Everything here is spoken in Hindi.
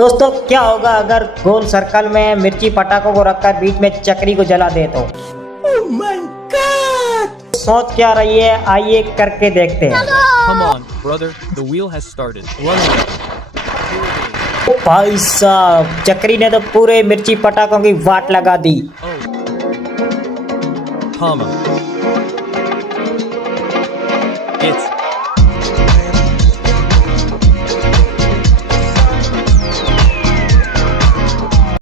दोस्तों क्या होगा अगर गोल सर्कल में मिर्ची पटाखों को रखकर बीच में चक्री को जला दे तो? Oh my God! सोच क्या रही है, आइए करके देखते हैं। Come on, brother. The wheel has started. Run away. ओ भाई साहब, चक्री ने तो पूरे मिर्ची पटाखों की वाट लगा दी। Oh. Comma.